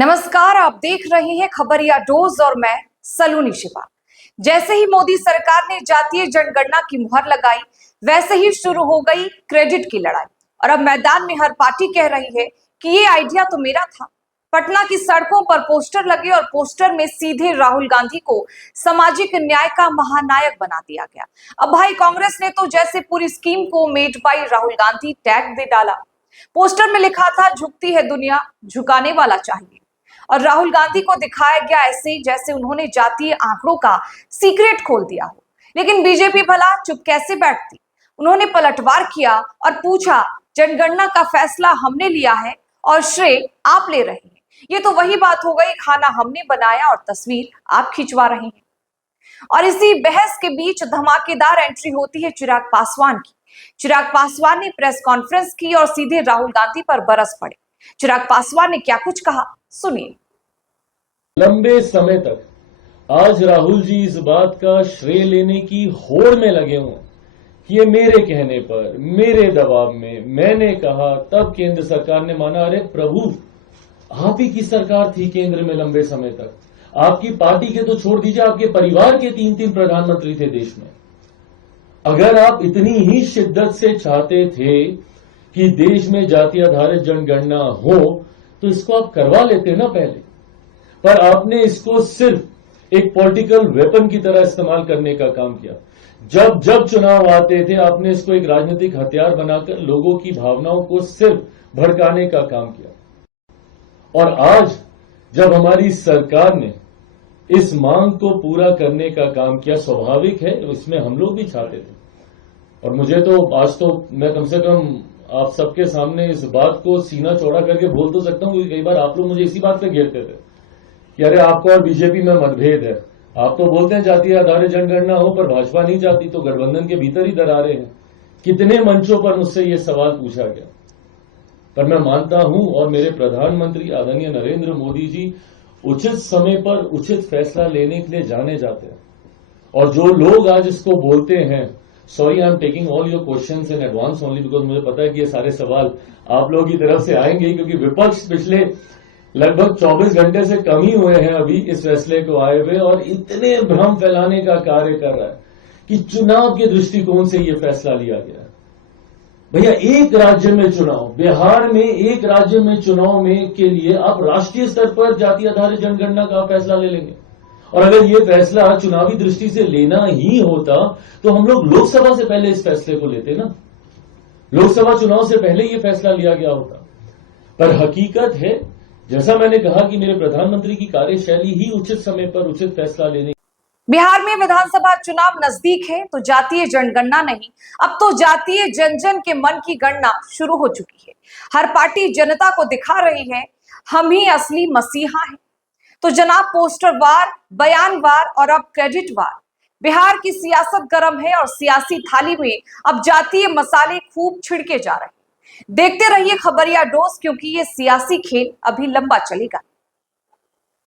नमस्कार, आप देख रहे हैं खबरिया डोज और मैं सलोनी शिवा। जैसे ही मोदी सरकार ने जातीय जनगणना की मुहर लगाई, वैसे ही शुरू हो गई क्रेडिट की लड़ाई। और अब मैदान में हर पार्टी कह रही है कि ये आइडिया तो मेरा था। पटना की सड़कों पर पोस्टर लगे और पोस्टर में सीधे राहुल गांधी को सामाजिक न्याय का महानायक बना दिया गया। अब भाई कांग्रेस ने तो जैसे पूरी स्कीम को made by Rahul Gandhi tag दे डाला। पोस्टर में लिखा था, झुकती है दुनिया, झुकाने वाला चाहिए। और राहुल गांधी को दिखाया गया ऐसे जैसे उन्होंने जातीय आंकड़ों का सीक्रेट खोल दिया हो। लेकिन बीजेपी भला चुप कैसे बैठती। उन्होंने पलटवार किया और पूछा, जनगणना का फैसला हमने लिया है और श्रेय आप ले रहे हैं। ये तो वही बात हो गई, खाना हमने बनाया और तस्वीर आप खिंचवा रहे हैं। और इसी बहस के बीच धमाकेदार एंट्री होती है चिराग पासवान की। चिराग पासवान ने प्रेस कॉन्फ्रेंस की और सीधे राहुल गांधी पर बरस पड़े। चिराग पासवान ने क्या कुछ कहा, सुनिए। लंबे समय तक आज राहुल जी इस बात का श्रेय लेने की होड़ में लगे हुए कि ये मेरे कहने पर, मेरे दबाव में मैंने कहा, तब केंद्र सरकार ने माना। अरे प्रभु, आप ही की सरकार थी केंद्र में लंबे समय तक। आपकी पार्टी के तो छोड़ दीजिए, आपके परिवार के 3-3 प्रधानमंत्री थे देश में। अगर आप इतनी ही शिद्दत से चाहते थे कि देश में जाति आधारित जनगणना हो तो इसको आप करवा लेते ना पहले। पर आपने इसको सिर्फ एक पॉलिटिकल वेपन की तरह इस्तेमाल करने का काम किया। जब जब चुनाव आते थे आपने इसको एक राजनीतिक हथियार बनाकर लोगों की भावनाओं को सिर्फ भड़काने का काम किया। और आज जब हमारी सरकार ने इस मांग को पूरा करने का काम किया, स्वाभाविक है इसमें हम लोग भी चाहते थे। और मुझे तो आज तो मैं कम से कम आप सबके सामने इस बात को सीना चौड़ा करके बोल तो सकता हूं, क्योंकि कई बार आप लोग मुझे इसी बात पे घेरते थे कि अरे आपको और बीजेपी में मतभेद है। आप तो बोलते हैं जातीय आधारित जनगणना हो, पर भाजपा नहीं चाहती, तो गठबंधन के भीतर ही दरारें हैं। कितने मंचों पर मुझसे ये सवाल पूछा गया। पर मैं मानता हूं और मेरे प्रधानमंत्री आदरणीय नरेंद्र मोदी जी उचित समय पर उचित फैसला लेने के लिए जाने जाते हैं। और जो लोग आज इसको बोलते हैं, sorry I am taking all your questions in advance only, because मुझे पता है कि ये सारे सवाल आप लोगों की तरफ से आएंगे, क्योंकि विपक्ष पिछले लगभग 24 घंटे से कम ही हुए हैं अभी इस फैसले को आए हुए, और इतने भ्रम फैलाने का कार्य कर रहा है कि चुनाव के दृष्टिकोण से यह फैसला लिया गया है। भैया, एक राज्य में चुनाव, बिहार में एक राज्य में चुनाव में के लिए आप राष्ट्रीय स्तर पर जाति आधारित जनगणना का फैसला ले लेंगे। और अगर ये फैसला चुनावी दृष्टि से लेना ही होता तो हम लोग लोकसभा से पहले इस फैसले को लेते ना। लोकसभा चुनाव से पहले ये फैसला लिया गया होता। पर हकीकत है, जैसा मैंने कहा, कि मेरे प्रधानमंत्री की कार्यशैली ही उचित समय पर उचित फैसला लेने। बिहार में विधानसभा चुनाव नजदीक है तो जातीय जनगणना नहीं, अब तो जातीय जन जन के मन की गणना शुरू हो चुकी है। हर पार्टी जनता को दिखा रही है हम ही असली मसीहा हैं। तो जनाब, पोस्टर वार, बयान वार और अब क्रेडिट वार। बिहार की सियासत गर्म है और सियासी थाली में अब जातीय मसाले खूब छिड़के जा रहे हैं। देखते रहिए खबरिया डोज, क्योंकि ये सियासी खेल अभी लंबा चलेगा।